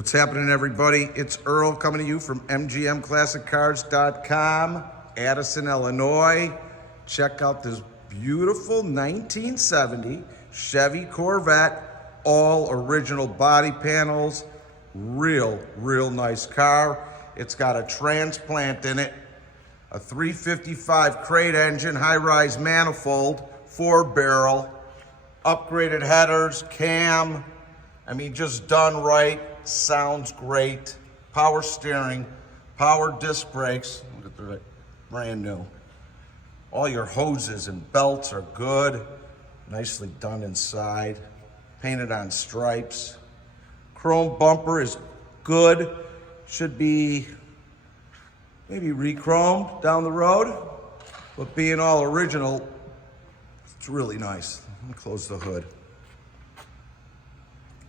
What's happening, everybody? It's Earl coming to you from mgmclassiccars.com, Addison, Illinois. Check out this beautiful 1970 Chevy Corvette, all original body panels. Real nice car. It's got a transplant in it, a 355 crate engine, high-rise manifold, 4-barrel, upgraded headers, cam. I mean, just done right. Sounds great. Power steering, power disc brakes. Look at that, brand new. All your hoses and belts are good. Nicely done inside. Painted on stripes. Chrome bumper is good. Should be maybe re-chromed down the road. But being all original, it's really nice. Let me close the hood.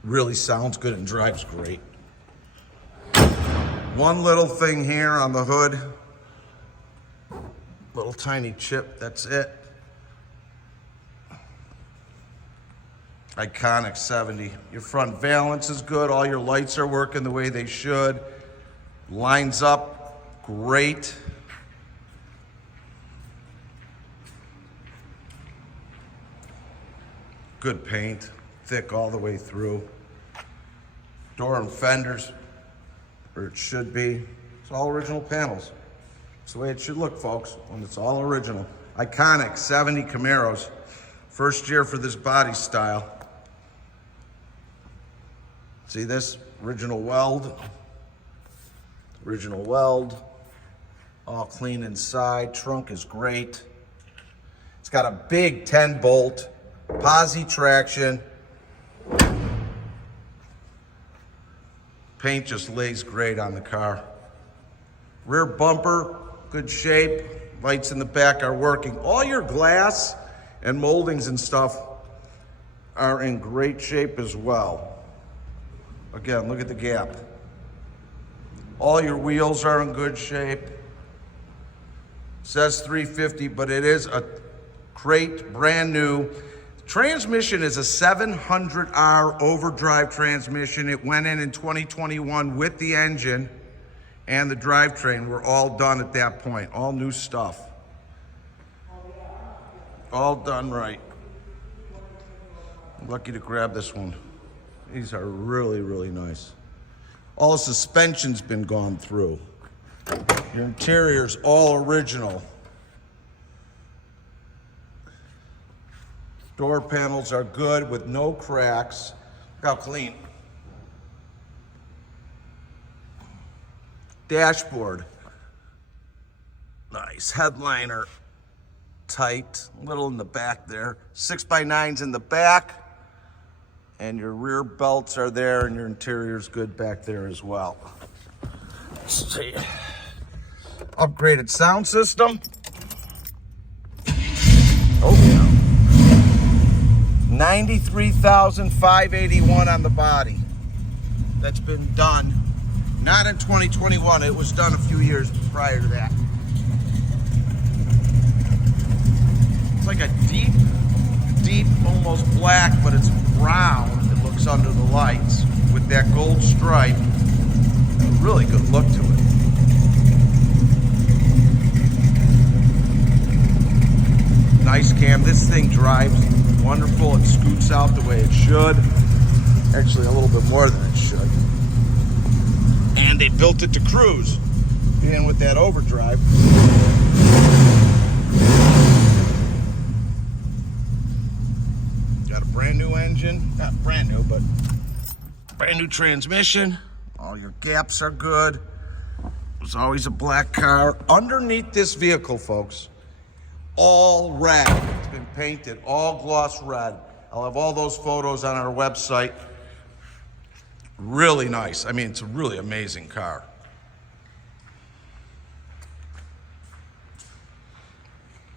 Really sounds good and drives great. One little thing here on the hood. Little tiny chip, that's it. Iconic 70. Your front valance is good. All your lights are working the way they should. Lines up great. Good paint. Thick all the way through. Door and fenders, where it should be. It's all original panels. It's the way it should look, folks, when it's all original. Iconic 70 Camaros. First year for this body style. See this? Original weld. Original weld. All clean inside. Trunk is great. It's got a big 10-bolt posi traction. Paint just lays great on the car. Rear bumper, good shape. Lights in the back are working. All your glass and moldings and stuff are in great shape as well. Again, look at the gap. All your wheels are in good shape. Says 350, but it is a crate, brand new. Transmission is a 700R overdrive transmission. It went in 2021 with the engine and the drivetrain were all done at that point. All new stuff. All done right. I'm lucky to grab this one. These are really nice. All the suspension's been gone through. Your interior's all original. Door panels are good with no cracks. Look how clean. Dashboard. Nice. Headliner. Tight. A little in the back there. 6x9s in the back. And your rear belts are there and your interior's good back there as well. Let's see. Upgraded sound system. Oh yeah. 93,581 on the body. That's been done. Not in 2021. It was done a few years prior to that. It's like a deep, almost black, but it's brown. It looks under the lights with that gold stripe. A really good look to it. Nice cam. This thing drives wonderful. It scoots out the way it should. Actually, a little bit more than it should. And they built it to cruise. And with that overdrive. Got a brand new engine. Not brand new, but brand new transmission. All your gaps are good. There's always a black car. Underneath this vehicle, folks, all red. It's been painted all gloss red. I'll have all those photos on our website. Really nice. I mean, it's a really amazing car.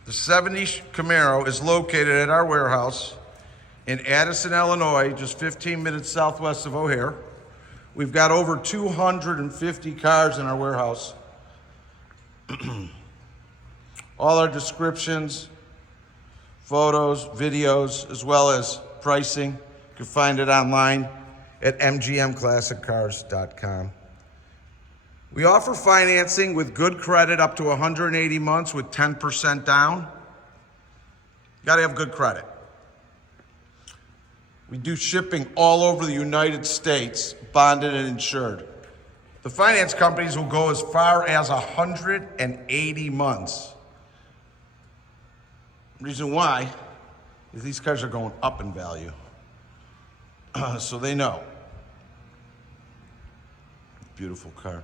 The 70 Camaro is located at our warehouse in Addison, Illinois, just 15 minutes southwest of O'Hare. We've got over 250 cars in our warehouse. All our descriptions, photos, videos, as well as pricing, you can find it online at mgmclassiccars.com. We offer financing with good credit up to 180 months with 10% down. Got to have good credit. We do shipping all over the United States, bonded and insured. The finance companies will go as far as 180 months. Reason why is these cars are going up in value. So they know. Beautiful car.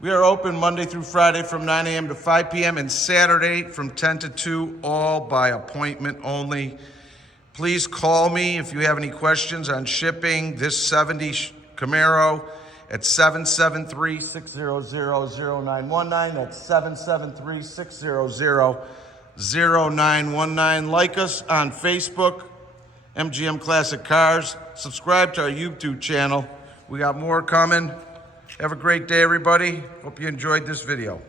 We are open Monday through Friday from 9 a.m. to 5 p.m. and Saturday from 10 to 2, all by appointment only. Please call me if you have any questions on shipping this 70 Camaro at 773-600-0919. That's 773-600-0919. Like us on Facebook, MGM Classic Cars. Subscribe to our YouTube channel. We got more coming. Have a great day, everybody. Hope you enjoyed this video.